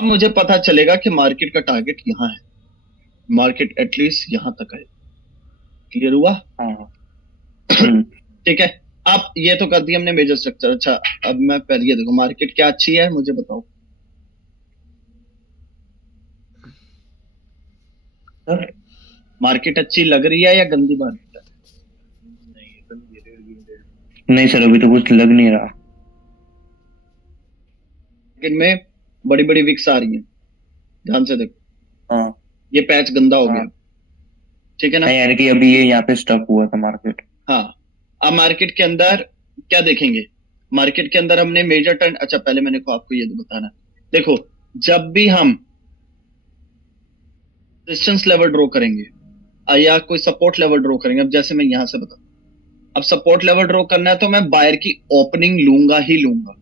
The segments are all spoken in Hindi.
अब मुझे पता चलेगा कि मार्केट का टारगेट यहाँ है, मार्केट एटलीस्ट यहाँ तक है। क्लियर हुआ? हाँ। हम्म। ठीक है। अब ये तो कर दिया हमने मेजर स्ट्रक्चर। अच्छा, अब मैं पहले ये देखो मार्केट क्या अच्छी है मुझे बताओ। सर। मार्केट अच्छी लग रही है या गंदी मार्केट है? नहीं सर, अभी तो कुछ लग नहीं रहा। मार्केट में बड़ी बड़ी विक्स आ रही हैं, ध्यान से देखो। हाँ। ये पैच गंदा हो गया, हाँ। ठीक है ना? नहीं, यानी कि अभी ये यहाँ पे स्टक हुआ था मार्केट। हाँ। अब मार्केट के अंदर क्या देखेंगे? मार्केट के अंदर हमने मेजर ट्रेंड, अच्छा पहले मैंने को आपको ये तो बताना, देखो जब भी हम रेजिस्टेंस लेवल ड्रॉ करेंगे या कोई सपोर्ट लेवल ड्रॉ करेंगे, अब जैसे मैं यहां से बताऊं, अब सपोर्ट लेवल ड्रॉ करना है तो मैं बायर की ओपनिंग लूंगा ही लूंगा।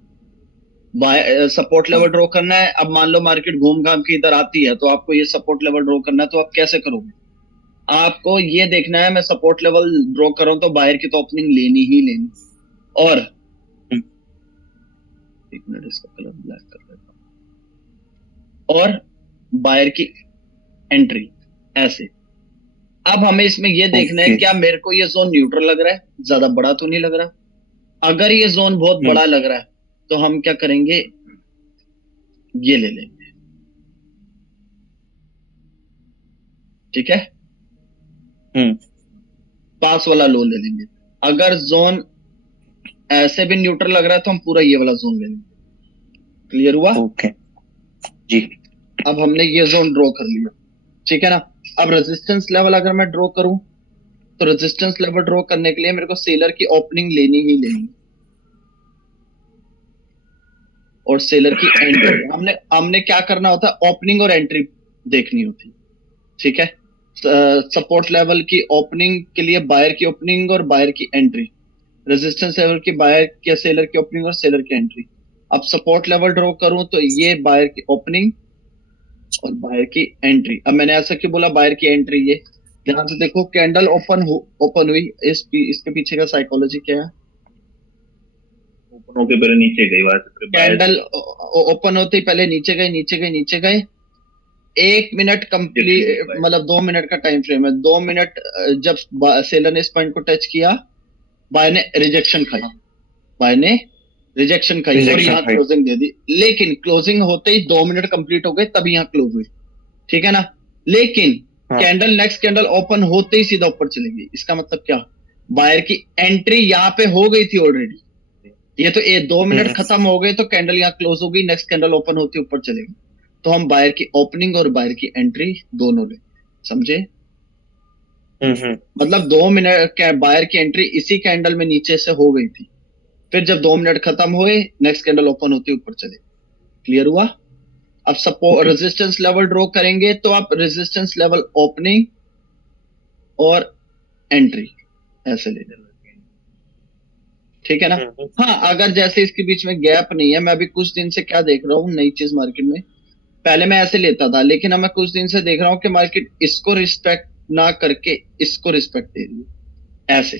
बाय सपोर्ट लेवल हाँ। ड्रॉ करना है, अब मान लो मार्केट घूम घाम के इधर आती है तो आपको ये सपोर्ट लेवल ड्रॉ करना है, तो आप कैसे करोगे? आपको ये देखना है मैं सपोर्ट लेवल ड्रॉ कर रहा हूं तो बायर की तो ओपनिंग लेनी ही लेनी। और हम्म। एक मिनट इसका कलर ब्लैक कर देता हूं। और बायर की एंट्री ऐसे। अब हमें इसमें ये देखना है ओके। क्या मेरे को ये जोन न्यूट्रल लग रहा है, ज्यादा बड़ा तो नहीं लग रहा। अगर ये जोन बहुत हम्म। बड़ा लग रहा है तो हम क्या करेंगे, ये ले लेंगे। ठीक है, हम्म। पास वाला लो ले लेंगे। अगर जोन ऐसे भी न्यूट्रल लग रहा है तो हम पूरा ये वाला जोन ले लेंगे। क्लियर हुआ? ओके। जी। अब हमने ये जोन ड्रॉ कर लिया, ठीक है ना? अब रेजिस्टेंस लेवल अगर मैं ड्रॉ करूं तो रेजिस्टेंस लेवल ड्रॉ करने के लिए मेरे को सेलर की ओपनिंग लेनी ही लेनी है और सेलर की एंट्री। हमने हमने क्या करना होता है, ओपनिंग और एंट्री देखनी होती है। ठीक है, सपोर्ट लेवल की ओपनिंग के लिए बायर की ओपनिंग और बायर की एंट्री, रेजिस्टेंस लेवल की बायर के सेलर की ओपनिंग और सेलर की एंट्री। अब सपोर्ट लेवल ड्रॉ करूं तो ये बायर की ओपनिंग और बायर की एंट्री। अब मैंने ऐसा क्यों बोला बायर की एंट्री? ये ध्यान से देखो, कैंडल ओपन हुई, इसके पीछे का साइकोलॉजी क्या है? ओपन होके पहले नीचे गई, वहां से फिर बाहर कैंडल ओपन होते ही पहले नीचे गए नीचे गए नीचे गए। 1 मिनट कंप्लीट, बाहर। मतलब 2 मिनट का टाइम फ्रेम है, 2 मिनट जब सेलर ने इस पॉइंट को टच किया, बाय ने रिजेक्शन खाई, बाय ने रिजेक्शन खाई और रिजेक्शन यहाँ फाइट। क्लोजिंग दे दी। लेकिन क्लोजिंग होते ही 2 मिनट कंप्लीट हो गए तभी यहाँ क्लोज हुई, ठीक है ना? लेकिन हाँ। कैंडल नेक्स्ट कैंडल ओपन होते ही सीधा ऊपर चली गई, इसका मतलब क्या, बायर की एंट्री यहाँ पे हो गई थी ऑलरेडी। ये तो 2 मिनट हम्म। खत्म हो गए तो कैंडल यहाँ क्लोज हो गई, नेक्स्ट कैंडल ओपन होती ऊपर चलेगी। तो हम बायर की ओपनिंग और बायर की एंट्री दोनों ले, समझे? हम्म। मतलब 2 मिनट बायर की एंट्री इसी कैंडल में नीचे से हो गई थी, फिर जब 2 मिनट खत्म हुए नेक्स्ट कैंडल ओपन होती ऊपर चले। क्लियर हुआ? अब support okay. Resistance level draw करेंगे तो आप रेजिस्टेंस लेवल ओपनिंग और एंट्री ऐसे ले लेना, ठीक है ना? हम्म। हाँ, अगर जैसे इसके बीच में गैप नहीं है, मैं अभी कुछ दिन से क्या देख रहा हूँ नई चीज मार्केट में, पहले मैं ऐसे लेता था लेकिन अब मैं कुछ दिन से देख रहा हूँ कि मार्केट इसको रिस्पेक्ट ना करके इसको रिस्पेक्ट दे रही है ऐसे।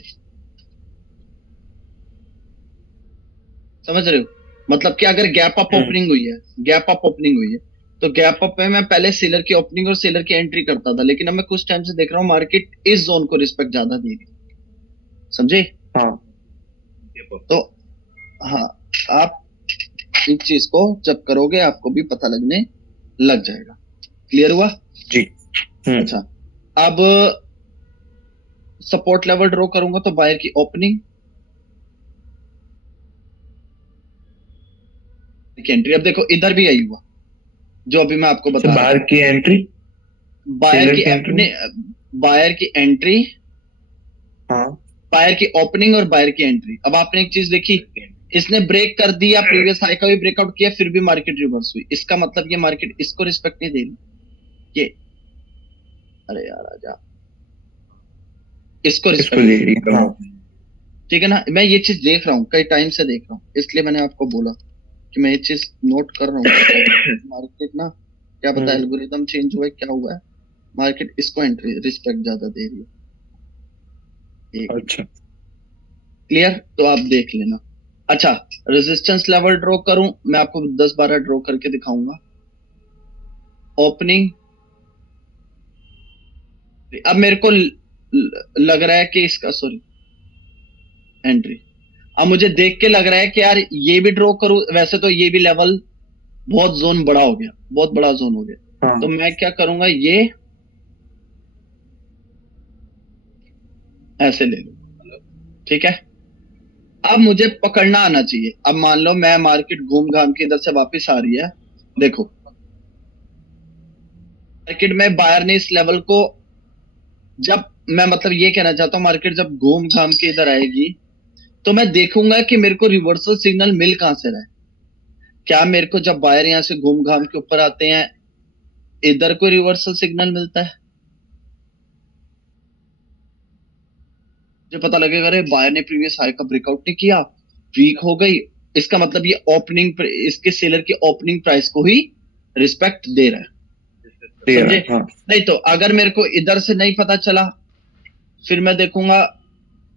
समझ रहे हो? मतलब कि अगर गैप अप हम्म। ओपनिंग हुई है, गैप अप ओपनिंग हुई है तो गैप अप में मैं पहले सेलर की ओपनिंग और सेलर की एंट्री करता था, लेकिन अब मैं कुछ टाइम से देख रहा हूँ मार्केट इस जोन को रिस्पेक्ट ज्यादा दे रही है। समझे? हाँ। तो हाँ, आप इस चीज को जब करोगे आपको भी पता लगने लग जाएगा। क्लियर हुआ? जी। हम्म। अच्छा, अब सपोर्ट लेवल ड्रॉ करूंगा तो बायर की ओपनिंग की एंट्री। अब देखो इधर भी आई हुआ जो अभी मैं आपको सर, बता रहा बाहर था, की एंट्री। बायर सेलर की की एंट्री में। अपने, बायर की एंट्री, हाँ। बायर की ओपनिंग और बायर की एंट्री। अब आपने एक चीज देखी, इसने ब्रेक कर दिया, प्रीवियस हाई का भी ब्रेकआउट किया, फिर भी मार्केट रिवर्स हुई, इसका मतलब ये मार्केट इसको रिस्पेक्ट नहीं दे रही, ये, अरे यार आजा, इसको इसको रिस्पेक्ट ले दे रही, रही है, हाँ। ठीक है ना? मैं ये चीज देख रहा हूँ, कई टाइम से देख रहा हूँ, इसलिए मैंने आपको बोला कि मैं ये चीज नोट कर रहा हूँ। मार्केट ना, क्या पता हम्म। एल्गोरिदम चेंज हुआ है क्या हुआ है, मार्केट इसको एंट्री रिस्पेक्ट ज्यादा दे रही है। एक अच्छा। क्लियर, तो आप देख लेना। अच्छा, रेजिस्टेंस लेवल ड्रॉ करूं, मैं आपको 10-12 ड्रॉ करके दिखाऊंगा। ओपनिंग, अब मेरे को लग रहा है कि इसका सॉरी एंट्री, अब मुझे देख के लग रहा है कि यार ये भी ड्रॉ करूं, वैसे तो ये भी लेवल बहुत जोन बड़ा हो गया, बहुत बड़ा जोन हो गया, हाँ तो मैं क्या करूंगा, ये ऐसे ले लूं, ठीक है। अब मुझे पकड़ना आना चाहिए। अब मान लो मैं मार्केट घूम घाम के इधर से वापस आ रही है, देखो मार्केट में बायर ने इस लेवल को, जब मैं मतलब ये कहना चाहता हूँ मार्केट जब घूम घाम के इधर आएगी तो मैं देखूंगा कि मेरे को रिवर्सल सिग्नल मिल कहां से रहा है। क्या मेरे को जब बायर यहां से घूम घाम के ऊपर आते हैं इधर कोई रिवर्सल सिग्नल मिलता है, मुझे पता लगेगा अरे बायर ने प्रीवियस हाई का ब्रेकआउट नहीं किया, वीक हो गई, इसका मतलब ये ओपनिंग, इसके सेलर की ओपनिंग प्राइस को ही रिस्पेक्ट दे रहा है, समझे। हाँ नहीं तो अगर मेरे को इधर से नहीं पता चला, फिर मैं देखूंगा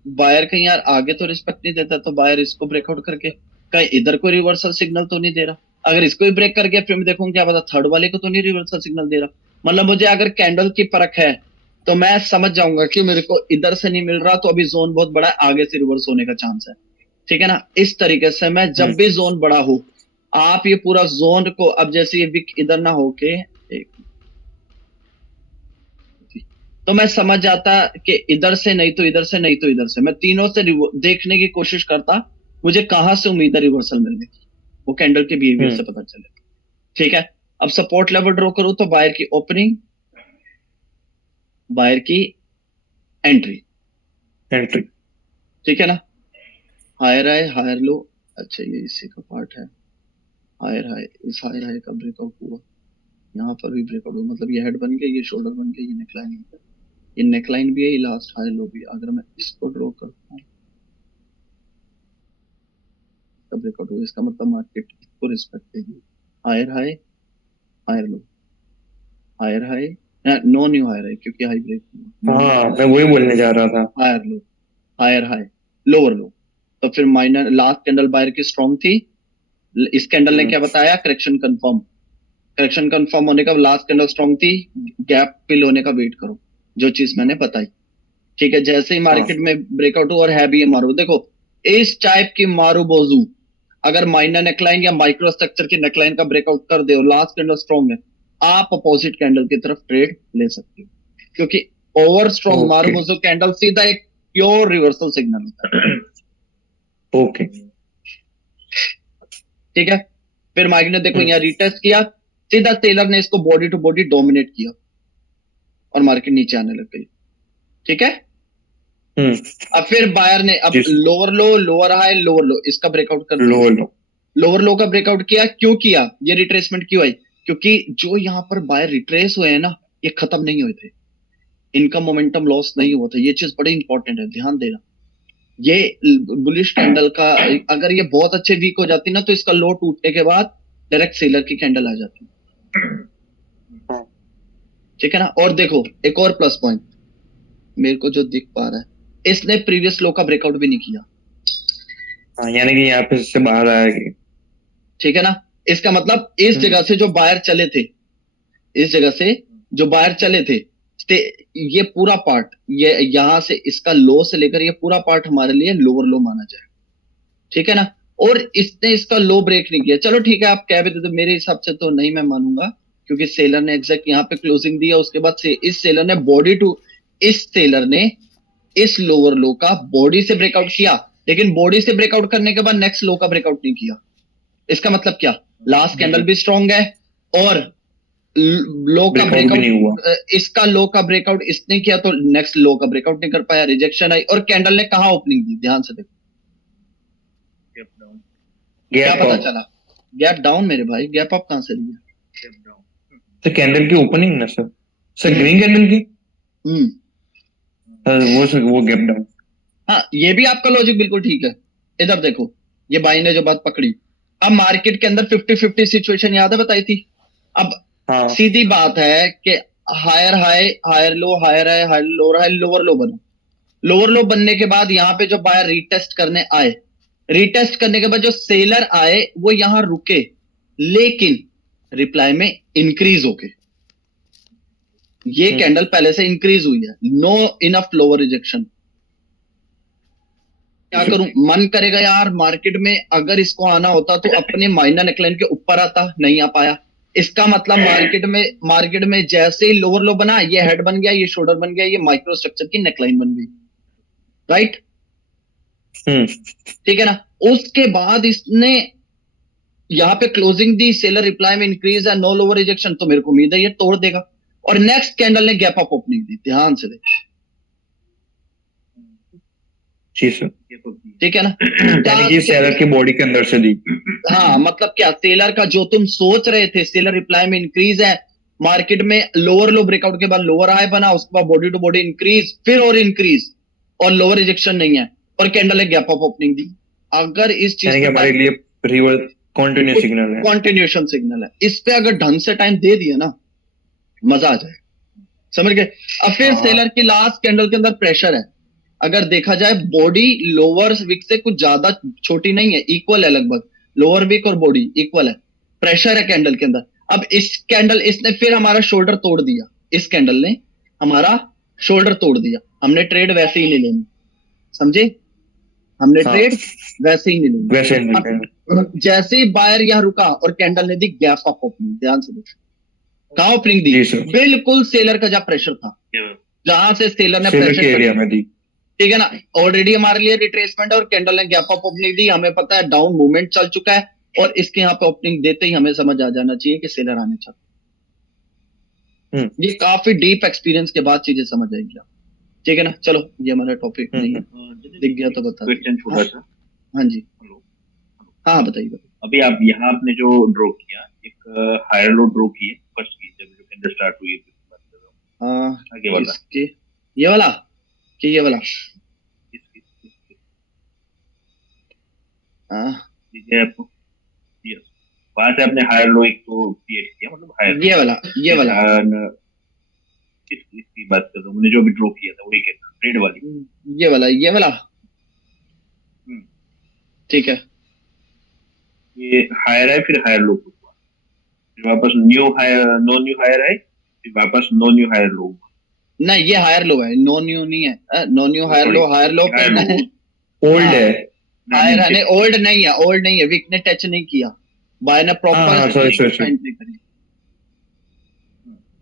बायर कहीं यार आगे तो रिस्पेक्ट नहीं देता, तो बायर इसको ब्रेकआउट करके कहीं इधर कोई रिवर्सल सिग्नल तो नहीं दे रहा, अगर इसको ही ब्रेक कर गया फिर मैं देखूंगा क्या पता थर्ड वाले को तो नहीं रिवर्सल सिग्नल दे रहा। मतलब मुझे अगर कैंडल की परख है तो मैं समझ जाऊंगा कि मेरे को इधर से नहीं मिल रहा तो अभी जोन बहुत बड़ा है, आगे से रिवर्स होने का चांस है, ठीक है ना। इस तरीके से मैं जब भी जोन बड़ा हो, आप ये पूरा जोन को, अब जैसे ये विक इधर ना होके तो मैं समझ जाता कि इधर से नहीं तो इधर से नहीं तो इधर से, मैं तीनों से देखने की कोशिश करता, मुझे कहां से उम्मीद है रिवर्सल मिलने की, वो कैंडल के बिहेवियर से पता चले, ठीक है। अब सपोर्ट लेवल ड्रॉ करूं तो बायर की ओपनिंग, बायर की एंट्री, एंट्री, ठीक है ना। हायर हाई हायर लो, अच्छा ये इसी का पार्ट है, हायर हाई, इस हायर हाई का ब्रेकआउट हुआ, यहाँ पर भी ब्रेकआउट हुआ, मतलब ये हेड बन गया, ये शोल्डर बन गया, ये नेकलाइन हो गया, ये नेकलाइन भी है, ये लास्ट हाई लो भी है। अगर मैं इसको ड्रॉ करता हूँ इसका ब्रेकआउट हुआ, इसका मतलब मार्केट को रिस्पेक्ट देगी, higher high higher low, higher high, no new higher high क्योंकि हाई ब्रेक हुआ, हाँ मैं वही बोलने जा रहा था। Higher low, higher high, lower low, तो फिर माइनर लास्ट कैंडल बायर की स्ट्रॉन्ग थी, इस कैंडल ने क्या बताया, करेक्शन कंफर्म, करेक्शन कंफर्म होने का लास्ट कैंडल स्ट्रॉन्ग थी, गैप फिल होने का वेट करो, जो चीज मैंने बताई, ठीक है। जैसे ही मार्केट में ब्रेकआउट हुआ और है भी ये मारू, देखो इस टाइप की मारू बोजू अगर माइनर नेकलाइन या माइक्रो स्ट्रक्चर की नेकलाइन का ब्रेकआउट कर दे और लास्ट कैंडल स्ट्रॉन्ग है, आप अपोजिट कैंडल की तरफ ट्रेड ले सकते हो, क्योंकि ओवर स्ट्रॉन्ग मारू बोजू कैंडल सीधा एक प्योर रिवर्सल सिग्नल होता है, ओके ठीक है। फिर मार्केट ने देखो यहाँ रिटेस्ट किया, सीधा सेलर ने इसको बॉडी टू बॉडी डोमिनेट किया और मार्केट नीचे आने लग गई, ठीक है। अब फिर बायर ने अब लोअर लो लोअर हाई लोअर लो इसका ब्रेकआउट कर दिया, लोअर लो का ब्रेकआउट किया, क्यों किया, ये रिट्रेसमेंट क्यों आई, क्योंकि जो यहाँ पर बायर रिट्रेस हुए हैं ना ये खत्म नहीं हुए थे, इनका मोमेंटम लॉस नहीं हुआ था, ये चीज बड़ी इंपॉर्टेंट है, ध्यान देना। ये बुलिश कैंडल का अगर ये बहुत अच्छे वीक हो जाती ना तो इसका लो टूटने के बाद डायरेक्ट सेलर की कैंडल आ जाती, ठीक है ना। और देखो एक और प्लस पॉइंट मेरे को जो दिख पा रहा है, इसने प्रीवियस लो का ब्रेकआउट भी नहीं किया, यानी कि यहाँ पे से बाहर आएगी, ठीक है ना। इसका मतलब इस जगह से जो बायर चले थे, इस जगह से जो बायर चले थे, ये पूरा पार्ट, ये यहां से इसका लो से लेकर ये पूरा पार्ट हमारे लिए लोअर लो माना जाए, ठीक है ना। और इसने इसका लो ब्रेक नहीं किया, चलो ठीक है आप कह भी दे तो मेरे हिसाब से तो नहीं मैं मानूंगा, क्योंकि सेलर ने एग्जैक्ट यहाँ पे क्लोजिंग दिया, उसके बाद से इस सेलर ने बॉडी टू, इस सेलर ने इस लोअर लो का बॉडी से ब्रेकआउट किया, लेकिन बॉडी से ब्रेकआउट करने के बाद नेक्स्ट लो का ब्रेकआउट नहीं किया, इसका मतलब क्या, लास्ट कैंडल भी स्ट्रॉन्ग है और लो का ब्रेकआउट, इसका लो का ब्रेकआउट इसने किया तो नेक्स्ट लो का ब्रेकआउट नहीं कर पाया, रिजेक्शन आई, और कैंडल ने कहा ओपनिंग दी, ध्यान से देखो, क्या पता चला, गैप डाउन मेरे भाई, गैप अप कहां से लिया, तो कैंडल की ओपनिंग ना सर ग्रीन कैंडल की, वो गैप डाउन, हाँ ये भी आपका लॉजिक बिल्कुल ठीक है। इधर देखो ये बाई ने जो बात पकड़ी, अब मार्केट के अंदर 50-50 सिचुएशन याद है बताई थी, अब सीधी बात है कि higher high higher low, higher high higher lower high lower low बनो, लोअर लो बनने के बाद यहाँ पे जो बायर रीटेस्ट करने आए, रीटेस्ट करने के बाद जो सेलर आए वो यहां रुके, लेकिन रिप्लाई में इंक्रीज हो गए, ये कैंडल पहले से इंक्रीज हुई है, नो इनफ लोअर रिजेक्शन। क्या करूं, मन करेगा यार मार्केट में अगर इसको आना होता तो अपने माइनर नेकलाइन के ऊपर आता, नहीं आ पाया। इसका मतलब मार्केट में जैसे ही लोअर लो बना, ये हेड बन गया, ये शोल्डर बन गया, ये माइक्रो स्ट्रक्चर की नेकलाइन बन गई, राइट? ठीक है ना। उसके बाद इसने यहाँ पे क्लोजिंग दी, सेलर रिप्लाई में इंक्रीज है, नो लोअर रिजेक्शन, तो मेरे को उम्मीद है ये तोड़ देगा। और नेक्स्ट कैंडल ने गैप अप ओपनिंग दी, ध्यान से देख, जी सर। ठीक है ना। यानी कि सेलर की बॉडी के अंदर से दी। हाँ, मतलब क्या, सेलर का जो तुम सोच रहे थे, सेलर रिप्लाई में इंक्रीज है, मार्केट में लोअर लो ब्रेकआउट के बाद लोअर हाई बना, उसके बाद बॉडी टू बॉडी इंक्रीज, फिर और इंक्रीज, और लोअर रिजेक्शन नहीं है, और कैंडल ने गैप अप ओपनिंग दी। अगर इस चीज यानी कि हमारे लिए रिवर्स कंटिन्यू सिग्नल है, कॉन्टिन्यूशन सिग्नल है, इस पे अगर ढंग से टाइम दे दिया ना, मजा आ जाए, समझ गए। अब फिर सेलर की लास्ट कैंडल के अंदर प्रेशर है, अगर देखा जाए बॉडी लोअर विक से कुछ ज्यादा छोटी नहीं है, इक्वल है लगभग, लोअर विक और बॉडी इक्वल है, प्रेशर है कैंडल के अंदर। अब इस कैंडल, इसने फिर हमारा शोल्डर तोड़ दिया, इस कैंडल ने हमारा शोल्डर तोड़ दिया, हमने ट्रेड वैसे ही नहीं लेनी, समझे, हमने ट्रेड वैसे ही नहीं लेनी। वैसे नहीं। जैसे ही बायर यहाँ रुका और कैंडल ने दी गैप अप ओपनिंग, ध्यान से देखो कहाँ ओपनिंग दी, जी सर। बिल्कुल सेलर का जहाँ प्रेशर था, जहां से सेलर ने सेलर के प्रेशर एरिया में दी, ठीक है ना। ऑलरेडी हमारे लिए रिट्रेसमेंट है और कैंडल ने गैप अप ओपनिंग दी, हमें पता है डाउन मूवमेंट चल चुका है, और इसके यहाँ पे ओपनिंग देते ही हमें समझ आ जाना चाहिए कि सेलर आने चाहिए। ये काफी डीप एक्सपीरियंस के बाद चीजें समझ आएगी आप, ठीक है ना। चलो, ये हमारा टॉपिक नहीं है, दिख गया तो बता। क्वेश्चन छोटा सा। हाँ जी, हाँ बताइए। अभी आप यहाँ आपने जो ड्रॉ किया, एक हायर लो ड्रॉ किए फर्स्ट की, जब जो कैंडल स्टार्ट हुई, बात कर रहा हूँ आगे वाला, इसके ये वाला कि ये वाला, ठीक है आपको, यस, वहां से आपने हायर लो एक तो क्रिएट किया, मतलब हायर, ये वाला इसकी बात कर रहा हूँ, मैंने जो भी ड्रॉ किया था वही कहता, ट्रेड वाली, ये वाला ठीक है। ये हायर है, फिर हायर लो हुआ, फिर वापस new higher, no new higher है, फिर वापस नो न्यू हायर लो हुआ। नहीं, ये हायर लो है, नो न्यू नहीं है, no new higher low old है, हायर है, ओल्ड नहीं है, ओल्ड नहीं है, वीक ने टच नहीं किया, बाय ने प्रॉपर एंट्री करी,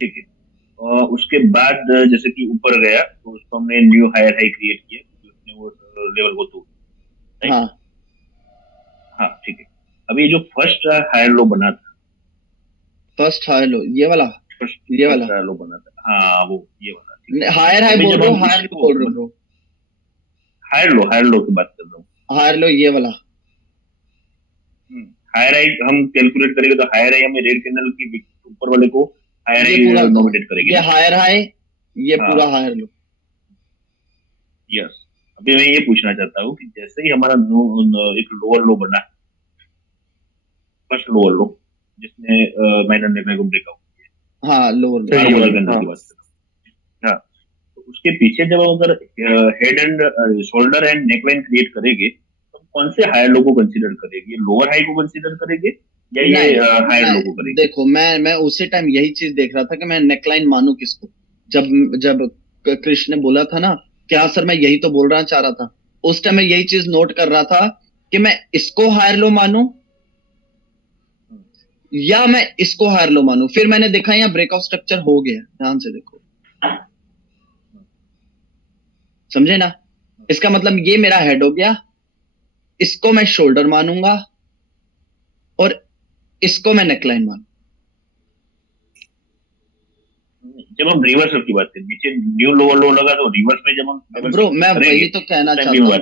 ठीक है। और उसके बाद जैसे कि ऊपर गया तो उसको हमने न्यू हायर हाई क्रिएट किया, उसने वो लेवल को तोड़, हाँ हाँ ठीक है। अभी जो फर्स्ट हायर लो बना था, फर्स्ट हायर लो, ये वाला हायर लो बना था, हाँ वो ये वाला, हायर हाई बोल रहा हूँ, हायर लो बोल रहा हूँ, हायर लो की बात कर रहा हूँ, हायर लो ये वाला। हायर हाई हम कैलकुलेट करेंगे तो हायर हाई हमें रेड कैंडल की ऊपर वाले को हायर हाई नॉमिनेट करेंगे, ये हायर हाई, ये पूरा हायर लो, यस। अभी मैं ये पूछना चाहता हूँ कि जैसे ही हमारा एक लोअर लो बना, फर्स्ट लोअर लो जिसने माइनर नेकलाइन को ब्रेकआउट किया, हाँ लोअर लो, की बात कर रहा हूँ, हाँ, तो उसके पीछे जब हम अगर head and shoulder and neckline create करेंगे तो कौन से हायर लो को कंसीडर करेंगे, लोअर हाई को कंसीडर करेंगे या ये हायर लो को करेंगे? देखो, मैं उसी टाइम यही चीज देख रहा था कि मैं नेकलाइन मानू किसको, जब कृष्ण ने बोला था ना कि हाँ सर मैं यही तो बोलना चाह रहा था, उस टाइम मैं यही चीज नोट कर रहा था कि मैं इसको हायर लो मानू या मैं इसको हायर लो मानू। फिर मैंने देखा यहाँ ब्रेकआउट स्ट्रक्चर हो गया, ध्यान से देखो, समझे ना। इसका मतलब ये मेरा हेड हो गया, इसको मैं शोल्डर मानूंगा और इसको मैं नेकलाइन मानूंगा। जब हम रिवर्सल की बात करें, नीचे न्यू लोअर लो लगा तो रिवर्स में जब हम ब्रो मैं वही तो कहना चाहता हूँ,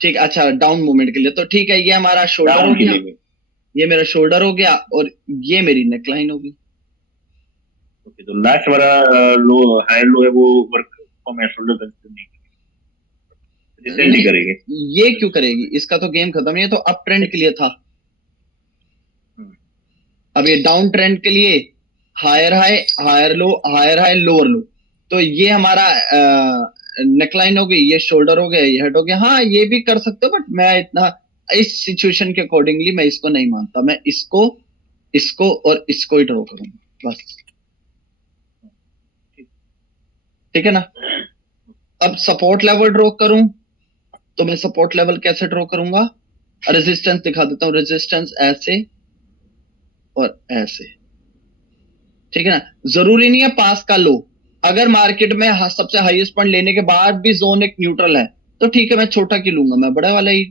ठीक, अच्छा डाउन मूवमेंट के लिए तो ठीक है, ये हमारा शोल्डर हो गया, ये मेरा शोल्डर हो गया और ये मेरी नेकलाइन होगी। ओके, तो लास्ट वाला लो हायर लो है वो वर्क को मैं शोल्डर कंसीडर नहीं करेंगे, ये क्यों करेगी, इसका तो गेम खत्म, ये तो अप ट्रेंड के लिए था, अब ये डाउन ट्रेंड के लिए हायर हाई लोअर लो, तो ये हमारा नेकलाइन हो गई, ये शोल्डर हो गया, ये हेड हो गया। हाँ ये भी कर सकते हो, बट मैं इतना इस सिचुएशन के अकॉर्डिंगली मैं इसको नहीं मानता, मैं इसको और इसको ही ड्रॉ करूंगा बस। ठीक है ना। अब सपोर्ट लेवल ड्रॉ करूं तो मैं सपोर्ट लेवल कैसे ड्रॉ करूंगा, रेजिस्टेंस दिखा देता हूं, रेजिस्टेंस ऐसे और ऐसे, ठीक है ना। जरूरी नहीं है पास का लो, अगर मार्केट में सबसे हाईएस्ट पॉइंट लेने के बाद भी जोन एक न्यूट्रल है तो ठीक है, मैं छोटा क्यों लूंगा, मैं बड़ा वाला ही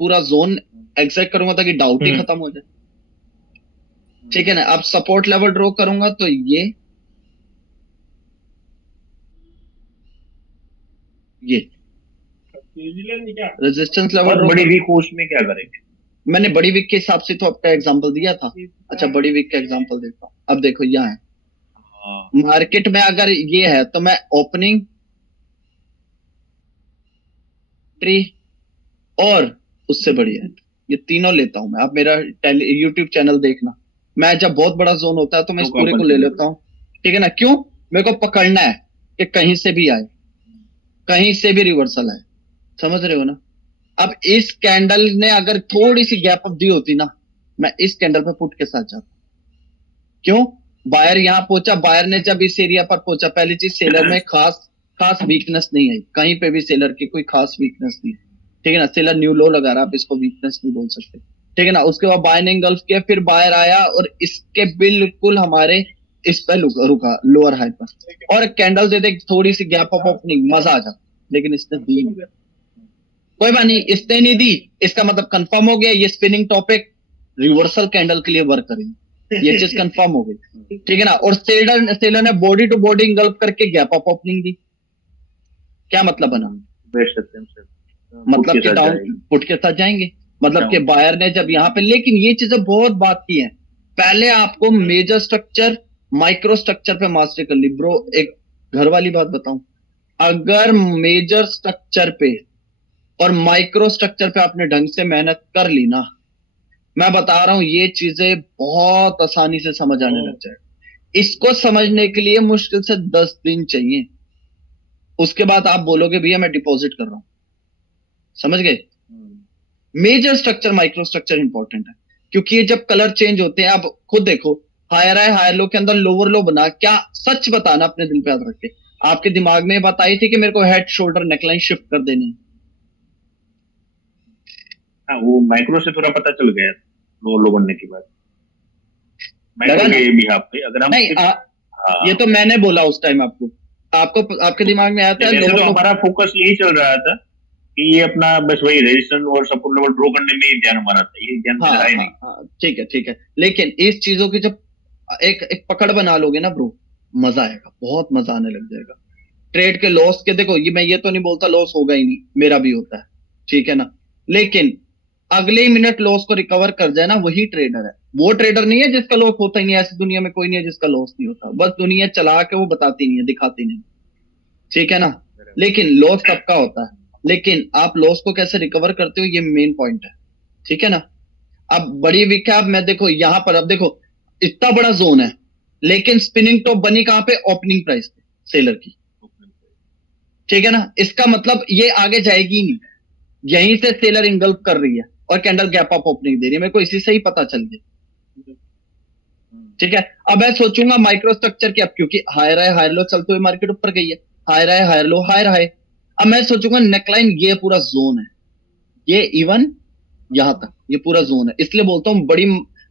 पूरा जोन एग्जैक्ट करूंगा ताकि डाउट ही खत्म हो जाए, ठीक है ना। अब सपोर्ट लेवल ड्रॉ करूंगा तो ये रेजिस्टेंस लेवल बहुत ड्रॉ बड़ी वीक हो उसमें क्या करेंगे? मैंने बड़ी वीक के हिसाब से तो आपका एग्जांपल दिया था। अच्छा, बड़ी वीक का एग्जांपल देता हूँ। अब देखो यहाँ है हाँ, मार्केट में, अगर ये है तो मैं ओपनिंग ट्री और उससे बढ़िया है, ये तीनों लेता हूं मैं। आप मेरा यूट्यूब चैनल देखना, मैं जब बहुत बड़ा जोन होता है तो मैं तो इस पूरे को ले लेता हूँ, ठीक है ना। क्यों, मेरे को पकड़ना है कि कहीं से भी आए, कहीं से भी रिवर्सल आए, समझ रहे हो ना। अब इस कैंडल ने अगर थोड़ी सी गैप अप दी होती ना, मैं इस कैंडल पे पुट के साथ जाता। क्यों, बायर यहां पहुंचा, बायर ने जब इस एरिया पर पहुंचा, पहली चीज सेलर में खास खास वीकनेस नहीं आई, कहीं पे भी सेलर की कोई खास वीकनेस नहीं, ठीक है ना। सेलर न्यू लो लगा रहा, आप इसको वीकनेस नहीं बोल सकते, ठीक है ना। उसके बाद बाय ने इंगल्फ किया, फिर बायर आया और इसके बिल्कुल हमारे इस पे रुका लोअर हाई पर, और कैंडल दे दे थोड़ी सी गैप अप ओपनिंग, मजा आ जाता, लेकिन इसने दी नहीं। कोई बात नहीं, इसने नहीं दी, इसका मतलब कंफर्म हो गया ये स्पिनिंग टॉपिक रिवर्सल कैंडल के लिए वर्क करेंगे, ये चीज कंफर्म हो गई, ठीक है ना। और सेलर ने बॉडी टू बॉडी इंगल्फ करके गैप अप ओपनिंग दी, क्या मतलब बना, बेस्ट अटेम्प्ट मतलब कि डाउन पुट के साथ जाएंगे, मतलब कि बायर ने जब यहाँ पे, लेकिन ये चीजें बहुत बात की है, पहले आपको मेजर स्ट्रक्चर माइक्रो स्ट्रक्चर पे मास्टरी कर ली ब्रो। एक घर वाली बात बताऊं, अगर मेजर स्ट्रक्चर पे और माइक्रो स्ट्रक्चर पे आपने ढंग से मेहनत कर ली ना, मैं बता रहा हूं ये चीजें बहुत आसानी से समझ आने लग जाए। इसको समझने के लिए मुश्किल से 10 दिन चाहिए, उसके बाद आप बोलोगे भैया मैं डिपॉजिट कर रहा हूं, समझ गए। Major structure micro structure important है, क्योंकि ये जब कलर चेंज होते हैं, आप खुद देखो, हायर है हायर लो के अंदर लोअर लो बना, क्या सच बताना अपने दिल पे याद रख के, आपके दिमाग में बात आई थी कि मेरे को हेड शोल्डर नेकलाइन शिफ्ट कर देनी, हाँ, वो माइक्रो से थोड़ा पता चल गया लो लो बनने के बाद, लगा माइक्रो ना। के बिहाफ पे अगर हम नहीं हाँ, ये तो मैंने बोला उस टाइम आपको, आपको आपके दिमाग में आया था वैसे लोअर तो लो। हमारा फोकस यही चल रहा था कि ये अपना बस वही रेजिस्टेंस और सपोर्ट लेवल ड्रॉ करने में ही ध्यान हमारा था, ये ध्यान हाँ मेरा है हाँ नहीं। हाँ, ठीक है ठीक है, लेकिन इस चीजों की जब एक एक पकड़ बना लोगे ना ब्रो, मजा आएगा, बहुत मजा आने लग जाएगा। ट्रेड के लॉस के देखो, ये मैं ये तो नहीं बोलता लॉस होगा ही नहीं, मेरा भी होता है, ठीक है ना, लेकिन अगले ही मिनट लॉस को रिकवर कर जाए ना, वही ट्रेडर है। वो ट्रेडर नहीं है जिसका लॉस होता ही नहीं, ऐसी दुनिया में कोई नहीं है जिसका लॉस नहीं होता, बस दुनिया चला के वो बताती नहीं है, दिखाती नहीं, ठीक है ना। लेकिन लॉस सबका होता है, लेकिन आप लॉस को कैसे रिकवर करते हो, ये मेन पॉइंट है, ठीक है ना। अब बड़ी वीक है, अब मैं देखो यहां पर, अब देखो इतना बड़ा जोन है, लेकिन स्पिनिंग टॉप बनी कहां पे, ओपनिंग प्राइस पे सेलर की, ठीक है ना। इसका मतलब ये आगे जाएगी ही नहीं, यहीं से सेलर इंगल्फ कर रही है और कैंडल गैप अप ओपनिंग दे रही है, मेरे को इसी से ही पता चल गया, ठीक है। अब मैं सोचूंगा माइक्रो स्ट्रक्चर की, अब क्योंकि हायर है हायर लो चलते हुए मार्केट ऊपर गई है, हायर है हायर लो हायर हाई, अब मैं सोचूंगा नेकलाइन ये पूरा जोन है, ये इवन यहां तक ये पूरा जोन है, इसलिए बोलता हूँ बड़ी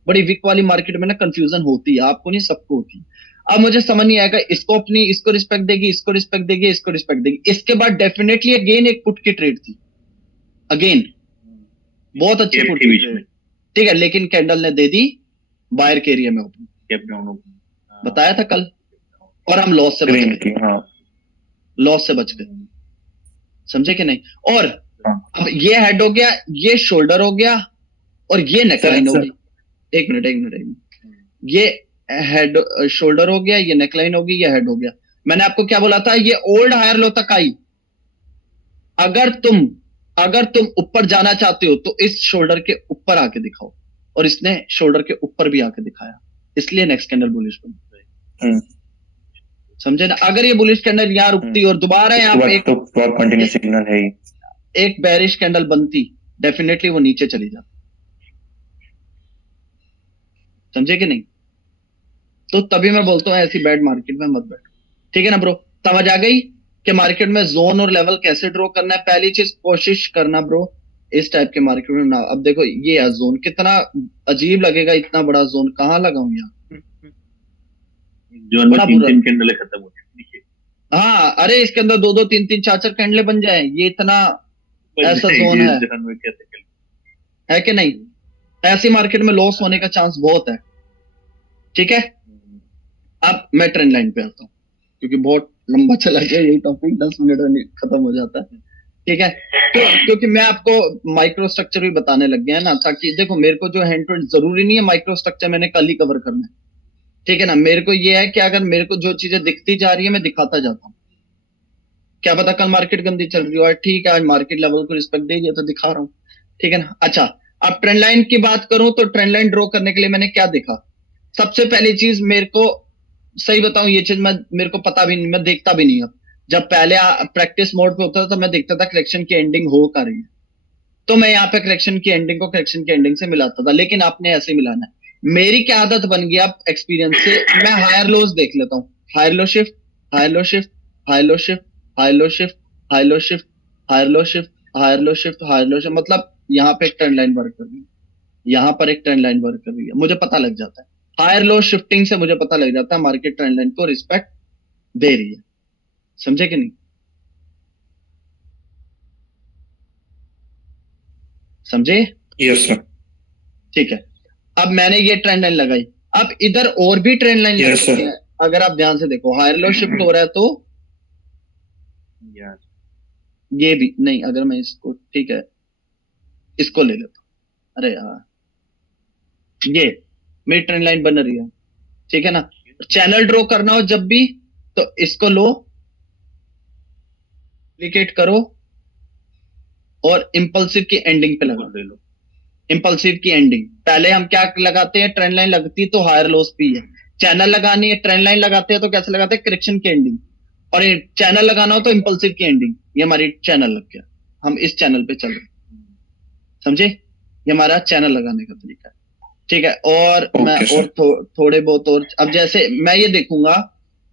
बड़ी वीक वाली मार्केट में ना कंफ्यूजन होती है, आपको नहीं सबको होती है। अब मुझे समझ नहीं आएगा, इसको अपनी इसको रिस्पेक्ट देगी, इसको रिस्पेक्ट देगी, इसको रिस्पेक्ट देगी, इसके बाद डेफिनेटली अगेन एक पुट की ट्रेड थी, अगेन बहुत अच्छी गैप पुट थी की बीच ट्रेड, में, ठीक है, लेकिन कैंडल ने दे दी बायर के एरिया में ओपन, गैप डाउन बताया था कल, और हम लॉस से बच ग्रीन गए, की, हाँ लॉस से बच गए, समझे कि नहीं। और हाँ अब ये हेड हो गया, ये शोल्डर हो गया, और ये सर नेकलाइन सर होगी, एक मिनट एक मिनट एक मिनट, ये हेड शोल्डर हो गया, ये नेकलाइन होगी, ये हेड हो गया। मैंने आपको क्या बोला था, ये ओल्ड हायर लो तक आई, अगर तुम अगर तुम ऊपर जाना चाहते हो तो इस शोल्डर के ऊपर आके दिखाओ, और इसने शोल्डर के ऊपर भी आके दिखाया, इसलिए नेक्स्ट कैंडल बुलिश बन, हम्म, समझे ना। अगर ये बुलिश कैंडल यहाँ रुकती और दोबारा उसके यहाँ पे बाद तो बहुत कंटिन्यूस सिग्नल है ही। एक बेरिश कैंडल बनती, डेफिनेटली वो नीचे चली जाती, समझे कि नहीं। तो तभी मैं बोलता हूँ ऐसी बैड मार्केट में मत बैठो, ठीक है ना ब्रो। समझ आ गई कि मार्केट में जोन और लेवल कैसे ड्रॉ करना है? पहली चीज कोशिश करना ब्रो इस टाइप के मार्केट में ना। अब देखो ये है जोन, कितना अजीब लगेगा, इतना बड़ा जोन कहाँ लगाऊं यहाँ, जोन में बड़ा तीन बुरा। तीन कैंडल खत्म हो जाए नीचे, हाँ अरे इसके अंदर दो दो तीन तीन चार चार कैंडले बन जाए, ये इतना ऐसा जोन ये है जोन में कैसे चल। है कि नहीं? ऐसी मार्केट में लॉस होने का चांस बहुत है। ठीक है, अब मैं ट्रेंड लाइन पे आता हूँ क्योंकि बहुत लंबा चला गया यही टॉपिक, 10 मिनट में खत्म हो जाता है। ठीक है, तो क्योंकि मैं आपको माइक्रो स्ट्रक्चर भी बताने लग गया है ना, ताकि देखो मेरे को जो हैंड टू हैंड जरूरी नहीं है माइक्रो स्ट्रक्चर मैंने कल ही कवर करना है। ठीक है ना, मेरे को ये है कि अगर मेरे को जो चीजें दिखती जा रही है मैं दिखाता जाता हूँ। क्या पता कल मार्केट गंदी चल रही हो, और ठीक है आज मार्केट लेवल को रिस्पेक्ट दे दिया तो दिखा रहा हूँ। ठीक है ना। अच्छा, अब ट्रेंड लाइन की बात करूं तो ट्रेंड लाइन ड्रॉ करने के लिए मैंने क्या देखा? सबसे पहली चीज मेरे को, सही बताऊं ये चीज मैं, मेरे को पता भी नहीं, मैं देखता भी नहीं अब। जब पहले प्रैक्टिस मोड पे होता था तो मैं देखता था करेक्शन की एंडिंग हो कर रही है, तो मैं यहाँ पे करेक्शन की एंडिंग को करेक्शन की एंडिंग से मिलाता था, लेकिन आपने ऐसे ही मिलाना है। मेरी क्या आदत बन गई अब एक्सपीरियंस से, मैं हायर लोज देख लेता हूँ। Higher low shift, higher low shift, higher low shift, higher low shift, higher low shift, higher low shift, higher low shift, higher low shift, मतलब यहाँ पे एक ट्रेंड लाइन वर्क कर रही है, यहाँ पर एक ट्रेंड लाइन वर्क कर रही है, मुझे पता लग जाता है। हायर लो शिफ्टिंग से मुझे पता लग जाता है मार्केट ट्रेंड लाइन को रिस्पेक्ट दे रही है। समझे कि नहीं? समझे? Yes sir. ठीक है, अब मैंने ये ट्रेंड लाइन लगाई, अब इधर और भी ट्रेंड लाइन लग Yes, सकती sir. है। अगर आप ध्यान से देखो हायर लो शिफ्ट हो रहा है तो यार ये भी नहीं, अगर मैं इसको, ठीक है इसको ले लेता हूं, अरे यार ये मेरी ट्रेंड लाइन बन रही है। ठीक है ना, चैनल ड्रॉ करना हो जब भी तो इसको लो, डुप्लीकेट करो और इंपल्सिव की एंडिंग पे लगा। ले लो। इंपल्सिव की एंडिंग पहले हम क्या लगाते हैं? ट्रेंड लाइन लगती तो हायर लोस भी है। चैनल लगानी है, ट्रेंड लाइन लगाते हैं तो कैसे लगाते हैं? करेक्शन की एंडिंग। और चैनल लगाना हो तो इंपल्सिव की एंडिंग। ये हमारी चैनल लग गया, हम इस चैनल पे चल रहे हैं। समझे? ये हमारा चैनल लगाने का तरीका है। ठीक है, और मैं Okay, और sir. थोड़े बहुत और, अब जैसे मैं ये देखूंगा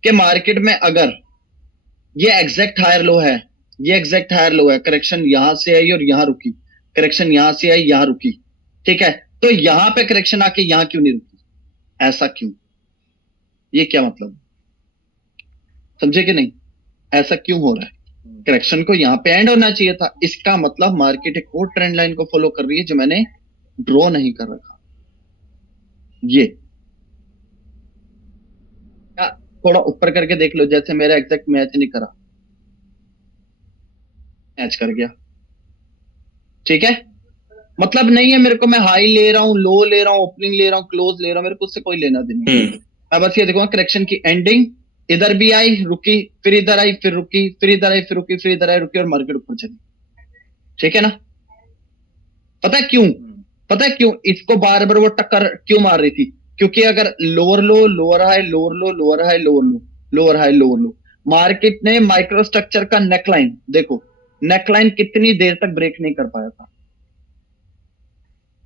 कि मार्केट में अगर ये एग्जैक्ट हायर लो है, ये एग्जैक्ट हायर लो है, करेक्शन यहां से आई और यहां रुकी, करेक्शन यहां से आई यहां रुकी, ठीक है, तो यहां पे करेक्शन आके यहां क्यों नहीं रुकी? ऐसा क्यों? ये क्या मतलब? समझे कि नहीं? ऐसा क्यों हो रहा है? करेक्शन को यहां पे एंड होना चाहिए था, इसका मतलब मार्केट एक और ट्रेंड लाइन को फॉलो कर रही है जो मैंने ड्रॉ नहीं कर रखा। ये या थोड़ा ऊपर करके देख लो, जैसे मेरा एग्जैक्ट मैच नहीं करा, मैच कर गया। ठीक है, मतलब नहीं है मेरे को, मैं हाई ले रहा हूँ, लो ले रहा हूँ, ओपनिंग ले रहा हूँ, क्लोज ले रहा हूँ, मेरे को उससे कोई लेना देना नहीं। मैं बस ये देखूंगा करेक्शन की एंडिंग, इधर भी आई रुकी, फिर इधर आई फिर रुकी, फिर इधर आई फिर रुकी, फिर इधर आई रुकी और मार्केट ऊपर चली। ठीक है ना? पता है क्यों? पता है क्यों इसको बार बार वो टक्कर क्यों मार रही थी? क्योंकि अगर लोअर लो, लोअर हाई, लोअर लो, लोअर हाई, लोअर लो, लोअर हाई, लोअर लो, मार्केट ने माइक्रो स्ट्रक्चर का नेकलाइन देखो, नेकलाइन कितनी देर तक ब्रेक नहीं कर पाया था।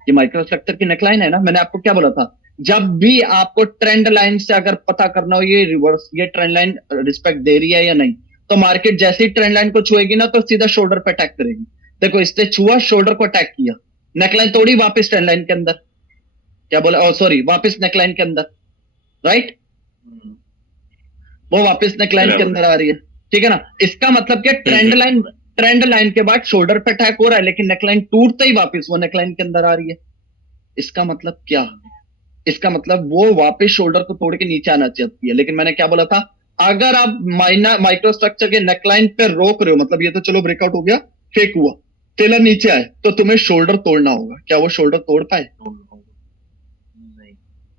ये माइक्रो स्ट्रक्चर की नेकलाइन है ना, मैंने आपको क्या बोला था? जब भी आपको ट्रेंड लाइन से अगर पता करना हो ये रिवर्स, ये ट्रेंड लाइन रिस्पेक्ट दे रही है या नहीं, तो मार्केट जैसे ही ट्रेंड लाइन को छुएगी ना तो सीधा शोल्डर पे अटैक करेगी। देखो इसने छुआ, शोल्डर को अटैक किया, नेकलाइन तोड़ी, वापस ट्रेंड लाइन के अंदर, क्या बोला, ओ सॉरी, वापस नेकलाइन के अंदर, राइट, वो वापस नेकलाइन के अंदर आ रही है। ठीक है ना, इसका मतलब क्या? ट्रेंड लाइन के बाद शोल्डर पे अटैक हो रहा है, लेकिन नेकलाइन टूटते ही वापस वो नेकलाइन के अंदर आ रही है। इसका मतलब क्या? इसका मतलब वो वापस शोल्डर को तोड़ के नीचे आना चाहती है। लेकिन मैंने क्या बोला था? अगर आप माइक्रो स्ट्रक्चर के नेकलाइन पे रोक रहे हो, मतलब ये तो चलो ब्रेकआउट हो गया, फेक हुआ, टेलर नीचे आए, तो तुम्हें शोल्डर तोड़ना होगा। क्या वो शोल्डर तोड़ पाए?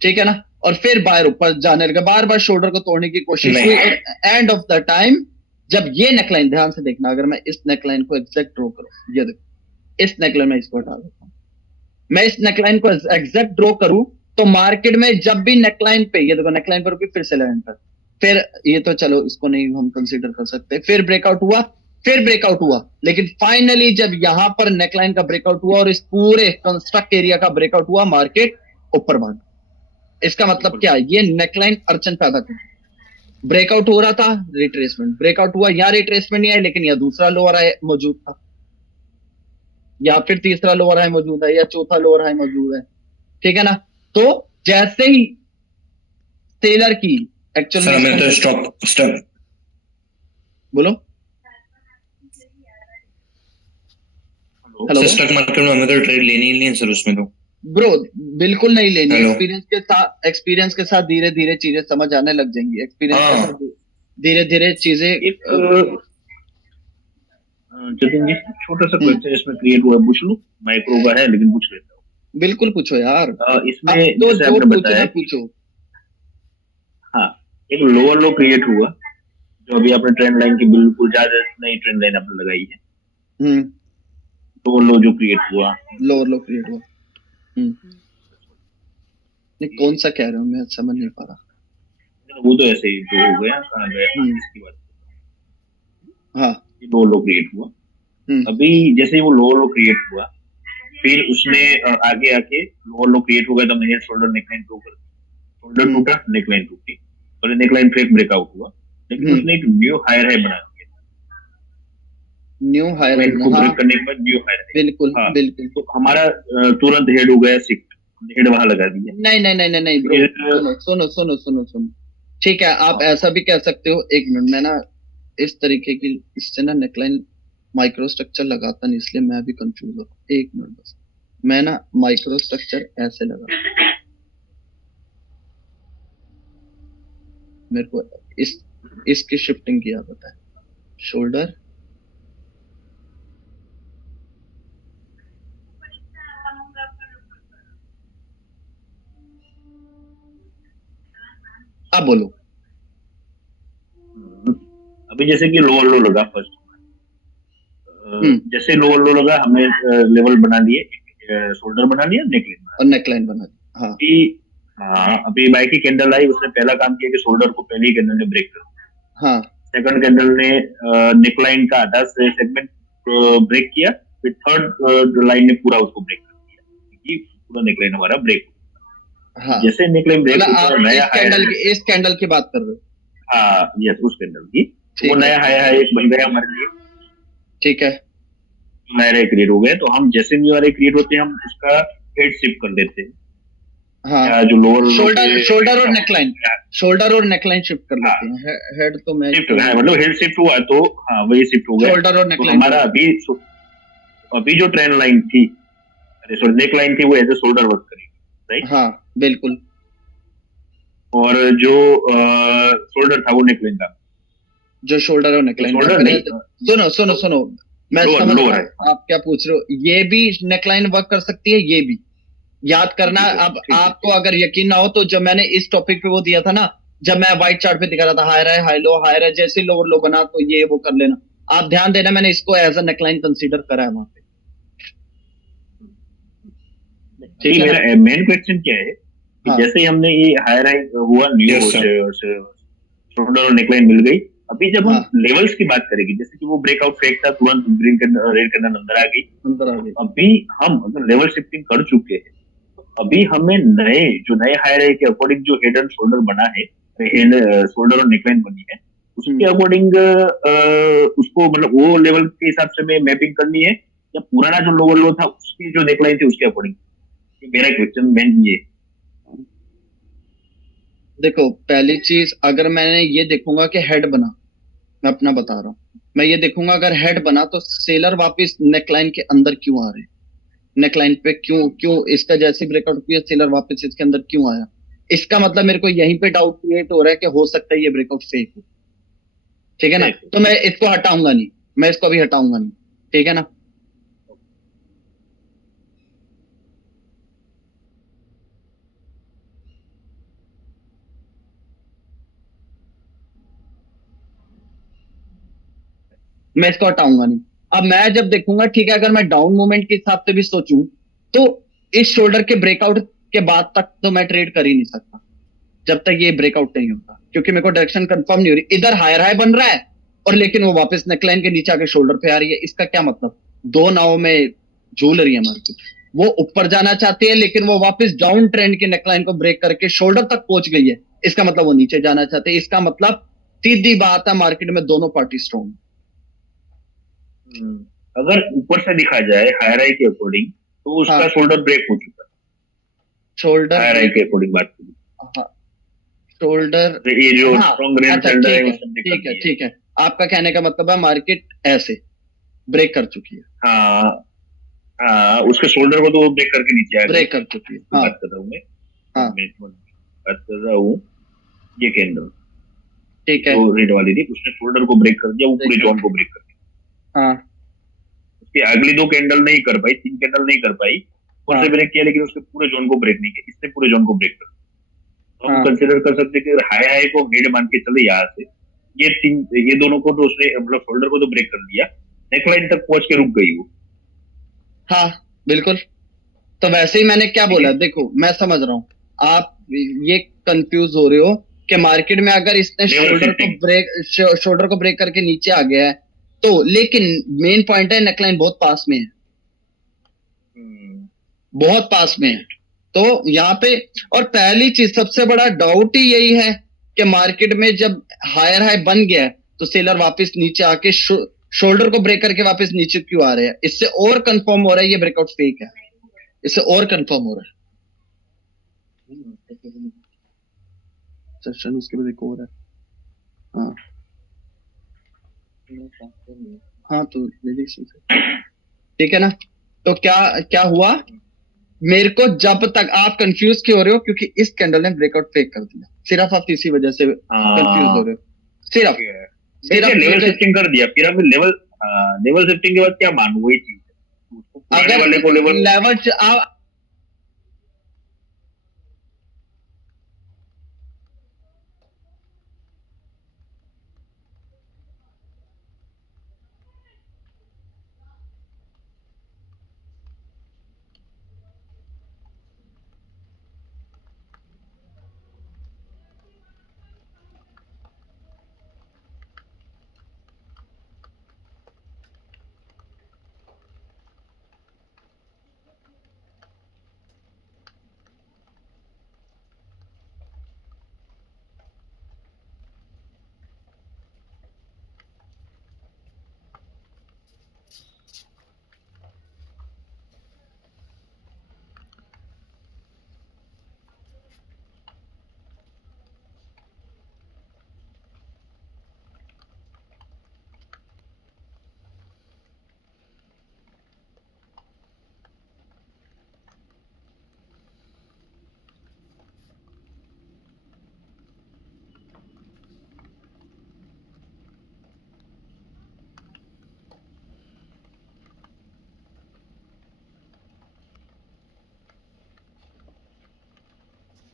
ठीक है ना, और फिर बाहर ऊपर जाने लगा, बार बार शोल्डर को तोड़ने की कोशिश हुई, और एंड ऑफ द टाइम जब ये नेकलाइन, ध्यान से देखना, अगर मैं इस नेकलाइन को एग्जैक्ट ड्रॉ करूं, ये देखो इस नेकलाइन में, इसको हटा देता हूं, मैं इस नेकलाइन को एग्जैक्ट ड्रॉ करूं, तो मार्केट में जब भी नेकलाइन पे, ये देखो नेकलाइन पर रुकी, फिर से लाइन पर, फिर ये तो चलो इसको नहीं हम कंसीडर कर सकते, फिर ब्रेकआउट हुआ, फिर ब्रेकआउट हुआ, लेकिन फाइनली जब यहां पर नेकलाइन का ब्रेकआउट हुआ और इस पूरे कंस्ट्रक्ट एरिया का ब्रेकआउट हुआ, मार्केट ऊपर भागा। इसका मतलब क्या? ये नेकलाइन अड़चन पैदा कर, ब्रेकआउट हो रहा था, रिट्रेसमेंट, ब्रेकआउट हुआ, यहाँ रिट्रेसमेंट नहीं आया, लेकिन यहाँ दूसरा लोअर हाई मौजूद था, या फिर तीसरा लोअर हाई मौजूद है, या चौथा लोअर हाई मौजूद है, ठीक है ना। तो जैसे ही सेलर की एक्चुअल सर में हमें तो इसका स्टॉप बोलो, हेलो सर, स्टॉक मार्केट में हमें तो ट्रेड लेनी ही नहीं है सर उसमें तो। ब्रो, बिल्कुल नहीं लेनी। हेलो। एक्सपीरियंस के साथ धीरे धीरे चीजें समझ आने लग जाएंगी, एक्सपीरियंस के हाँ साथ धीरे धीरे चीजें एक जतिन जी, छोटा सा हम्म, क्वेश्चन इसमें क्रिएट हुआ है, पूछ लूं? माइक्रो का है लेकिन पूछ लेता हूँ। बिल्कुल पूछो यार, इसमें अब तो जैसे जो आपने पूछना बताया कि पूछो। हाँ, एक लोअर लो क्रिएट हुआ, जो अभी आपने ट्रेंड लाइन की बिल्कुल ज्यादा नई ट्रेंड लाइन आपने लगाई है, हम्म, लोअर लो जो क्रिएट हुआ, लोअर लो क्रिएट हुआ। नहीं, कौन सा कह रहे हो, मैं समझ नहीं पा रहा। वो तो ऐसे ही जो हो गया, कहाँ गया, हाँ, हम्म, इसकी बात, हाँ, लोअर लो क्रिएट हुआ। हम्म, अभी जैसे ही वो लोअर लो क्रिएट हुआ, फिर उसने आगे आके लोअर लो क्रिएट हो गया, तो मैंने शोल्डर नेकलाइन टू कर, शोल्डर हम्म, टूटा, नेकलाइन टूटी, और नेकलाइन फेक ब्रेकआउट हुआ, लेकिन हम्म, उसने एक न्यू हायर हाई बना दिया। न्यू हायर नेकलाइन को हाँ, ब्रेक करने के बाद न्यू हायर हाई। बिल्कुल हाँ, बिल्कुल। तो हमारा तुरंत हेड हो गया शिफ्ट, हेड वहां लगा दिया। नहीं नहीं नहीं नहीं नहीं ब्रो, फिर सुनो सुनो सुनो सुनो सुनो, ठीक है, आप हाँ, ऐसा भी कह सकते हो। एक मिनट, मैं ना इस तरीके की इससे ना नेकलाइन माइक्रो स्ट्रक्चर लगाता नहीं, इसलिए मैं भी कंफ्यूज हो, एक मिनट बस। मैं ना माइक्रो स्ट्रक्चर ऐसे लगा, मेरे को इस इसकी शिफ्टिंग की आदत है। शोल्डर, आप बोलो। अभी जैसे कि लोअर लो लगा फर्स्ट, हम्म, जैसे लोअर लो लगा, हमने लेवल बना लिए, शोल्डर बना लिया, नेकलाइन बना और नेकलाइन बना दी, हाँ, लिया। हाँ, अभी बाई की कैंडल आई, उसने पहला काम किया कि शोल्डर को पहली कैंडल ने ब्रेक कर दिया। हाँ, सेकंड कैंडल ने नेकलाइन का आधा सेगमेंट ब्रेक किया, फिर थर्ड लाइन ने पूरा उसको ब्रेक कर दिया, क्योंकि पूरा नेकलाइन हमारा ब्रेक हो गया। हाँ, तो जैसे नेकलाइन ब्रेक मतलब होता है, आप नया हायर, इस कैंडल की बात कर रहे हो। हाँ यस, उस कैंडल की, तो वो ठीक है, नया हायर हाई एक बन गया हमारे लिए, ठीक है, नया हाई क्रिएट हो गया। तो हम जैसे न्यू हाई क्रिएट होते हैं, हम उसका हेड शिफ्ट कर देते हैं, हाँ, या जो लोअर लो पे शोल्डर और नेकलाइन, शोल्डर और नेकलाइन शिफ्ट कर हाँ, लेते हैं। हेड तो मैं शिफ्ट हो इतना गया, नहीं, मतलब हेड शिफ्ट हुआ, तो हाँ वही शिफ्ट हो गया। शोल्डर और तो नेकलाइन हमारा अभी अभी जो ट्रेंड लाइन थी, अरे सॉरी, नेक लाइन थी, वो एज ए शोल्डर वर्क करेगी, राइट। हाँ, बिल्कुल, और जो शोल्डर था वो नेक लाइन था, जो शोल्डर और नेकलाइन वर्क शोल्डर करेगा। नहीं, सुनो सुनो सुनो, मैं लोअर समझ लोअर रहा है, हूँ आप क्या पूछ रहे हो। ये भी नेकलाइन वर्क कर सकती है, ये भी याद करना। ठीक है, अब ठीक है, आपको अगर यकीन ना हो तो जब मैंने इस टॉपिक पे वो दिया था ना, जब मैं व्हाइट चार्ट पे दिखा रहा था, हायर है, हाई लो, हायर है, जैसे लोअर लो बना तो ये वो कर लेना। आप ध्यान देना, मैंने इसको एज अ नेकलाइन कंसीडर करा है वहां पे, ठीक अभी है ना। मेरा मेन क्वेश्चन क्या है कि हाँ, जैसे ही हमने ये हायर हाई हुआ, न्यू यस सर। शोल्डर और नेकलाइन मिल गई, अभी जब हम हाँ, लेवल्स की बात करेंगे, जैसे कि वो ब्रेकआउट फेक था, तुरंत ग्रीन कैंडल, रेड कैंडल अंदर आ गई, अंदर आ तो गई। अभी हम अगर लेवल शिफ्टिंग कर चुके हैं, तो अभी हमें नए जो नए हायर है के अकॉर्डिंग जो हेड एंड शोल्डर बना है, हेड शोल्डर और नेकलाइन बनी है, उसके हम्म, अकॉर्डिंग उसको मतलब वो लेवल के हिसाब से में मैपिंग करनी है, या पुराना जो लोअर लो था उसकी जो नेकलाइन थी उसके अकॉर्डिंग? मेरा क्वेश्चन मेन ये। देखो, पहली चीज, अगर मैंने ये देखूंगा कि हेड बना, मैं अपना बता रहा हूँ, मैं ये देखूंगा अगर हेड बना तो सेलर वापस नेकलाइन के अंदर क्यों आ रहे हैं, नेकलाइन पे क्यों क्यों इसका जैसे ब्रेकआउट किया सेलर वापस इसके अंदर क्यों आया। इसका मतलब मेरे को यहीं पे डाउट क्रिएट हो रहा है कि हो सकता है ये ब्रेकआउट फेक हो, ठीक है ना। ठीक है, तो मैं इसको हटाऊंगा नहीं, मैं इसको अभी हटाऊंगा नहीं, ठीक है ना। मैं इसको हटाऊंगा नहीं। अब मैं जब देखूंगा, ठीक है, अगर मैं डाउन मूवमेंट के हिसाब से भी सोचूं तो इस शोल्डर के ब्रेकआउट के बाद तक तो मैं ट्रेड कर ही नहीं सकता, जब तक ये ब्रेकआउट नहीं होता, क्योंकि मेरे को डायरेक्शन कंफर्म नहीं हो रही। इधर हायर हाई बन रहा है और लेकिन वो वापस नेकलाइन के नीचे आके शोल्डर पे आ रही है, इसका क्या मतलब। दो नाव में झूल रही है मार्केट। वो ऊपर जाना चाहती है लेकिन वो वापस डाउन ट्रेंड के नेकलाइन को ब्रेक करके शोल्डर तक पहुंच गई है, इसका मतलब वो नीचे जाना चाहते हैं, इसका मतलब सीधी बात है, मार्केट में दोनों पार्टी स्ट्रॉन्ग। अगर ऊपर से दिखा जाए हायर हाई के अकॉर्डिंग तो उसका हाँ। शोल्डर ब्रेक हो चुका है, शोल्डर हायर हाई के अकॉर्डिंग बात करें हाँ शोल्डर तो ये जो हाँ स्ट्रॉन्ग रेंज अच्छा चल रहा है ठीक है उसने ब्रेक ठीक कर है दिया। ठीक है, आपका कहने का मतलब है मार्केट ऐसे ब्रेक कर चुकी है, हाँ हाँ, उसके शोल्डर को तो वो ब्रेक करके नीचे आ गई। ब्रेक कर चुकी है। हाँ बात कर रहा हूँ मैं, हाँ बात कर रहा हूँ ये कैंडल ठीक है। जो रेड वाली थी उसने शोल्डर को ब्रेक कर दिया, वो पूरे Break कर जोन को ब्रेक कर दिया। हाँ उसकी अगली 2 कैंडल नहीं कर पाई, 3 कैंडल नहीं कर पाई, ऊपर हाँ से ब्रेक किया लेकिन उसके पूरे जोन को ब्रेक नहीं किया, इसने पूरे जोन को ब्रेक कर दिया। तो हम हाँ कंसिडर कर सकते हैं कि हाई हाई को हेड मान के चले यहाँ से, ये दोनों को तो उसने मतलब शोल्डर को तो ब्रेक कर दिया, नेकलाइन तक पहुंच के रुक गई वो। हाँ बिल्कुल। तो वैसे ही मैंने क्या ठीक बोला, है। देखो मैं समझ रहा हूँ, आप ये कंफ्यूज हो रहे हो कि मार्केट में अगर इसने Level shifting। शोल्डर को ब्रेक करके नीचे आ गया है तो, लेकिन मेन पॉइंट है नेकलाइन बहुत पास में है, बहुत पास में है। तो यहाँ पे, और पहली चीज सबसे बड़ा डाउट ही यही है कि मार्केट में जब हायर हाई बन गया है तो सेलर वापस नीचे आके शोल्डर को ब्रेक करके वापस नीचे क्यों आ रहे हैं। इससे और कंफर्म हो रहा है ये ब्रेकआउट फेक है, इससे और कंफर्म हो रहा है। सेशन उसके बाद एक और है। हाँ हाँ तो ठीक है ना। तो क्या क्या हुआ, मेरे को जब तक आप कंफ्यूज क्यों हो रहे हो, क्योंकि इस कैंडल ने ब्रेकआउट फेक कर दिया, सिर्फ आप इसी वजह से कंफ्यूज हो रहे हो, सिर्फ देखिए लेवल शिफ्टिंग कर दिया, फिर हमें लेवल शिफ्टिंग के बाद क्या मानू, वही चीज है, उसको पुराने वाले को लेवल अगर लेवल